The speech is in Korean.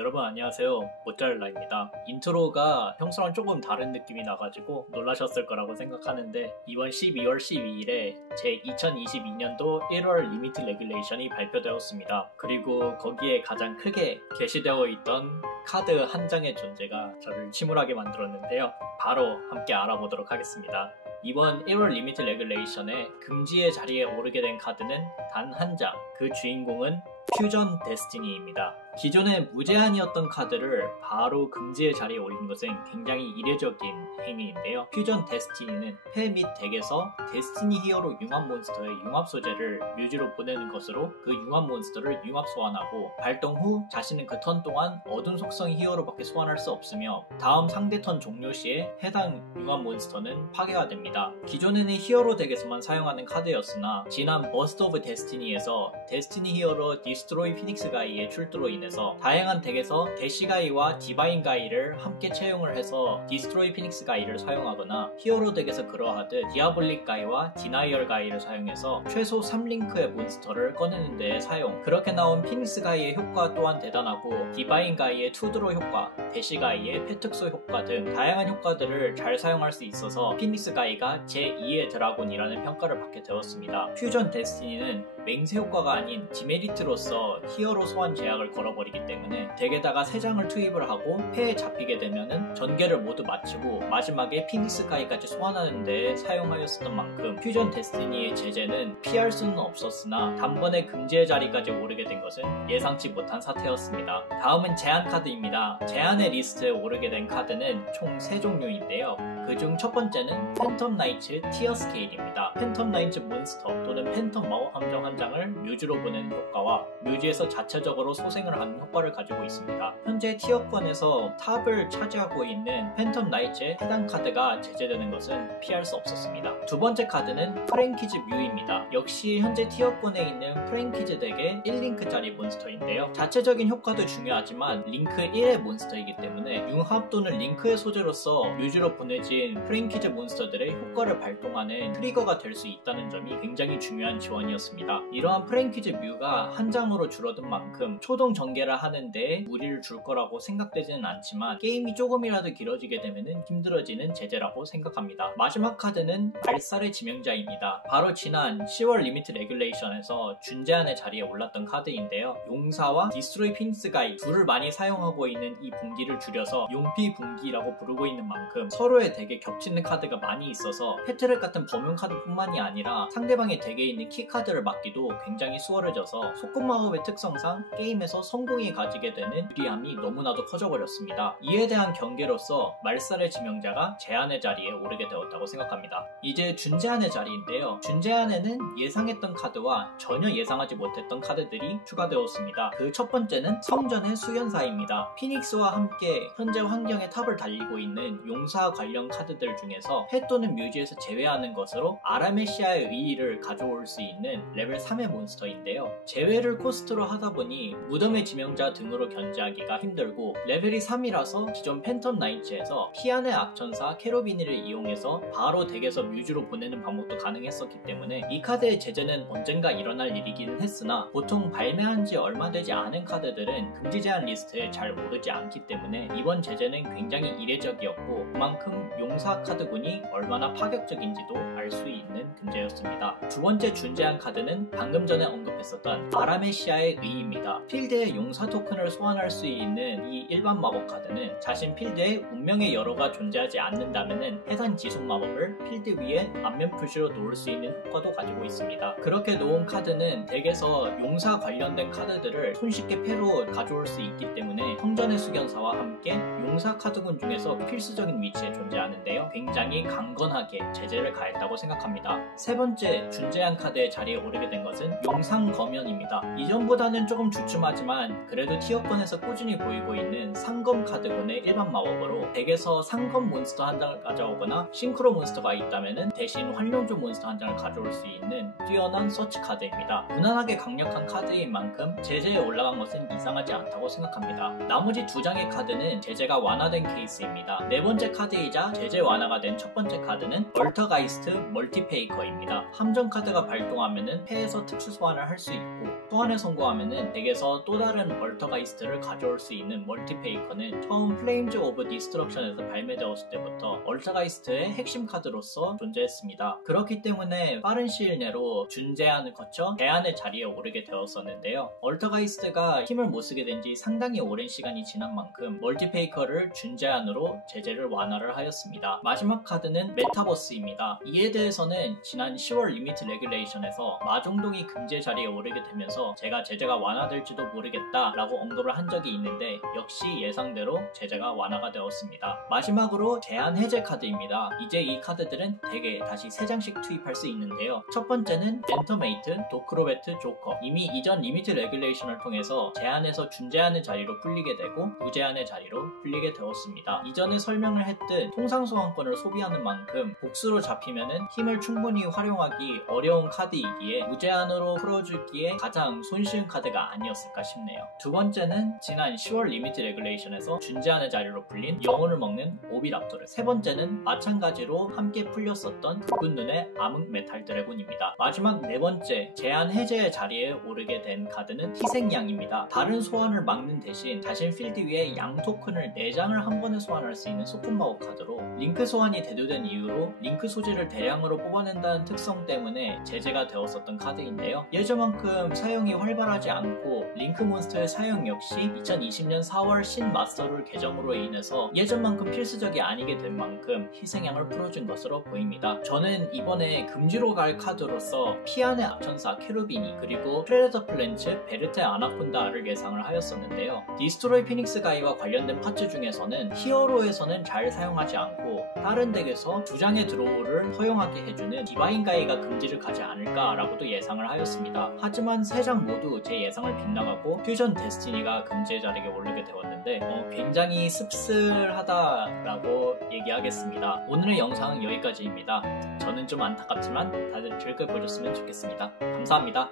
여러분 안녕하세요. 모짜렐라입니다. 인트로가 평소랑 조금 다른 느낌이 나가지고 놀라셨을 거라고 생각하는데 이번 12월 12일에 제 2022년도 1월 리미트 레귤레이션이 발표되었습니다. 그리고 거기에 가장 크게 게시되어 있던 카드 한 장의 존재가 저를 침울하게 만들었는데요. 바로 함께 알아보도록 하겠습니다. 이번 1월 리미트 레귤레이션에 금지의 자리에 오르게 된 카드는 단 한 장, 그 주인공은 퓨전 데스티니입니다. 기존에 무제한이었던 카드를 바로 금지의 자리에 올린 것은 굉장히 이례적인 행위인데요. 퓨전 데스티니는 패 및 덱에서 데스티니 히어로 융합 몬스터의 융합 소재를 뮤즈로 보내는 것으로 그 융합 몬스터를 융합 소환하고 발동 후 자신은 그 턴 동안 어둠 속성 히어로밖에 소환할 수 없으며 다음 상대 턴 종료 시에 해당 융합 몬스터는 파괴가 됩니다. 기존에는 히어로 덱에서만 사용하는 카드였으나 지난 버스트 오브 데스티니에서 데스티니 히어로 디스트로이 피닉스 가이의 출두로 인해서 다양한 덱에서 대시 가이와 디바인 가이를 함께 채용을 해서 디스트로이 피닉스 가이를 사용하거나 히어로 덱에서 그러하듯 디아볼릭 가이와 디나이얼 가이를 사용해서 최소 3링크의 몬스터를 꺼내는 데에 사용. 그렇게 나온 피닉스 가이의 효과 또한 대단하고 디바인 가이의 투드로 효과, 대시 가이의 패특소 효과 등 다양한 효과들을 잘 사용할 수 있어서 피닉스 가이가 제2의 드라곤이라는 평가를 받게 되었습니다. 퓨전 데스티니는 맹세 효과가 아닌 디메리트로서 히어로 소환 제약을 걸어버리기 때문에 덱에다가 3장을 투입을 하고 패에 잡히게 되면은 전개를 모두 마치고 마지막에 피닉스 가이까지 소환하는 데 사용하였었던 만큼 퓨전 데스티니의 제재는 피할 수는 없었으나 단번에 금지의 자리까지 오르게 된 것은 예상치 못한 사태였습니다. 다음은 제한 카드입니다. 제한의 리스트에 오르게 된 카드는 총 3종류인데요. 그중 첫 번째는 팬텀 나이츠 티어 스케일입니다. 팬텀 나이츠 몬스터 또는 팬텀 마법 함정 한 장을 뮤즈로 보내는 효과와 뮤즈에서 자체적으로 소생을 하는 효과를 가지고 있습니다. 현재 티어권에서 탑을 차지하고 있는 팬텀 나이츠의 해당 카드가 제재되는 것은 피할 수 없었습니다. 두 번째 카드는 프랭키즈 뮤입니다. 역시 현재 티어권에 있는 프랭키즈 덱의 1링크짜리 몬스터인데요. 자체적인 효과도 중요하지만 링크 1의 몬스터이기 때문에 융합 또는 링크의 소재로서 뮤즈로 보내진 프랭키즈 몬스터들의 효과를 발동하는 트리거가 될 수 있다는 점이 굉장히 중요한 지원이었습니다. 이러한 프랭키즈 뮤가 한 장으로 줄어든 만큼 초동 전개를 하는데 무리를 줄 거라고 생각되지는 않지만 게임이 조금이라도 길어지게 되면 힘들어지는 제재라고 생각합니다. 마지막 카드는 알살의 지명자입니다. 바로 지난 10월 리미트 레귤레이션에서 준제한의 자리에 올랐던 카드인데요. 용사와 디스트로이 피닉스 가이 둘을 많이 사용하고 있는 이 분기를 줄여서 용피 분기라고 부르고 있는 만큼 서로의 덱에 겹치는 카드가 많이 있어서 패트랙 같은 범용 카드뿐만이 아니라 상대방의 덱에 있는 키 카드를 막기도 굉장히 수월해져서 속금 마법의 특성상 게임에서 성공이 가지게 되는 유리함이 너무나도 커져버렸습니다. 이에 대한 경계로서 말살의 지명자가 제한의 자리에 오르게 되었다고 생각합니다. 이제 준제한의 자리인데요. 준제한에는 예상했던 카드와 전혀 예상하지 못했던 카드들이 추가되었습니다. 그 첫 번째는 성전의 수련사입니다. 피닉스와 함께 현재 환경에 탑을 달리고 있는 용사 관련 카드들 중에서 패 또는 뮤즈에서 제외하는 것으로 아라메시아의 의의를 가져올 수 있는 레벨 3의 몬스터인데요. 제외를 코스트로 하다보니 무덤의 지명자 등으로 견제하기가 힘들고 레벨이 3이라서 기존 팬텀 나이츠에서 피안의 악천사 캐로비니를 이용해서 바로 덱에서 뮤즈로 보내는 방법도 가능했었기 때문에 이 카드의 제재는 언젠가 일어날 일이기는 했으나 보통 발매한 지 얼마 되지 않은 카드들은 금지 제한 리스트에 잘 오르지 않기 때문에 이번 제재는 굉장히 이례적이었고 그만큼 용사 카드군이 얼마나 파격적인지도 알 수 있는 금제였습니다. 두 번째 준제한 카드는 방금 전에 언급했었던 아라메시아의 의의입니다. 필드에 용사 토큰을 소환할 수 있는 이 일반 마법 카드는 자신 필드에 운명의 여로가 존재하지 않는다면 해당 지속 마법을 필드 위에 앞면 표시로 놓을 수 있는 효과도 가지고 있습니다. 그렇게 놓은 카드는 덱에서 용사 관련된 카드들을 손쉽게 패로 가져올 수 있기 때문에 성전의 수견사와 함께 용사 카드군 중에서 필수적인 위치에 존재하는데요. 굉장히 강건하게 제재를 가했다고 생각합니다. 세 번째 준제한 카드의 자리에 오르게 된 것은 용상 거면입니다. 이전보다는 조금 주춤하지만 그래도 티어권에서 꾸준히 보이고 있는 상검 카드군의 일반 마법으로 덱에서 상검 몬스터 한 장을 가져오거나 싱크로 몬스터가 있다면 대신 활용조 몬스터 한 장을 가져올 수 있는 뛰어난 서치 카드입니다. 무난하게 강력한 카드인 만큼 제재에 올라간 것은 이상하지 않다고 생각합니다. 나머지 두 장의 카드는 제재가 완화된 케이스입니다. 네 번째 카드이자 제재 완화가 된 첫 번째 카드는 얼터가이스트 멀티페이커입니다. 함정 카드가 발동하면은 패 덱에서 특수 소환을 할 수 있고, 소환에 성공하면은 덱에서 또 다른 얼터가이스트를 가져올 수 있는 멀티페이커는 처음 플레임즈 오브 디스트럭션에서 발매되었을 때부터 얼터가이스트의 핵심 카드로서 존재했습니다. 그렇기 때문에 빠른 시일 내로 준 제한을 거쳐 제한의 자리에 오르게 되었었는데요. 얼터가이스트가 힘을 못 쓰게 된 지 상당히 오랜 시간이 지난 만큼 멀티페이커를 준 제한으로 제재를 완화를 하였습니다. 마지막 카드는 메타버스입니다. 이에 대해서는 지난 10월 리미트 레귤레이션에서 마종동이 금제 자리에 오르게 되면서 제가 제재가 완화될지도 모르겠다 라고 언급을 한 적이 있는데, 역시 예상대로 제재가 완화가 되었습니다. 마지막으로 제한 해제 카드입니다. 이제 이 카드들은 덱에 다시 3장씩 투입할 수 있는데요. 첫 번째는 랜터메이트, 도크로베트, 조커. 이미 이전 리미트 레귤레이션을 통해서 제한에서 준제한의 자리로 풀리게 되고 무제한의 자리로 풀리게 되었습니다. 이전에 설명을 했듯 통상 소환권을 소비하는 만큼 복수로 잡히면은 힘을 충분히 활용하기 어려운 카드이기에 무제한으로 풀어주기에 가장 손쉬운 카드가 아니었을까 싶네요. 두 번째는 지난 10월 리미트 레귤레이션에서 준제한의 자리로 풀린 영혼을 먹는 오비랍토르. 세 번째는 마찬가지로 함께 풀렸었던 붉은 눈의 암흑 메탈 드래곤입니다. 마지막 네 번째, 제한 해제의 자리에 오르게 된 카드는 희생양입니다. 다른 소환을 막는 대신 자신 필드 위에 양 토큰을 4장을 한 번에 소환할 수 있는 소꿉마법 카드로, 링크 소환이 대두된 이후로 링크 소재를 대량으로 뽑아낸다는 특성 때문에 제재가 되었었던 카드인데요. 예전만큼 사용이 활발하지 않고 링크 몬스터의 사용 역시 2020년 4월 신마스터룰 개정으로 인해서 예전만큼 필수적이 아니게 된 만큼 희생양을 풀어준 것으로 보입니다. 저는 이번에 금지로 갈 카드로서 피안의 악천사 케루비니, 그리고 프레데터 플랜츠 베르테 아나콘다를 예상을 하였었는데요. 디스트로이 피닉스 가이와 관련된 파츠 중에서는 히어로에서는 잘 사용하지 않고 다른 덱에서 2장의 드로우를 허용하게 해주는 디바인 가이가 금지를 가지 않을까라고도 예상을 하였습니다. 하지만 3장 모두 제 예상을 빗나가고 퓨전 데스티니가 금지의 자리에 오르게 되었는데 굉장히 씁쓸하다라고 얘기하겠습니다. 오늘의 영상은 여기까지입니다. 저는 좀 안타깝지만 다들 즐겁게 보셨으면 좋겠습니다. 감사합니다.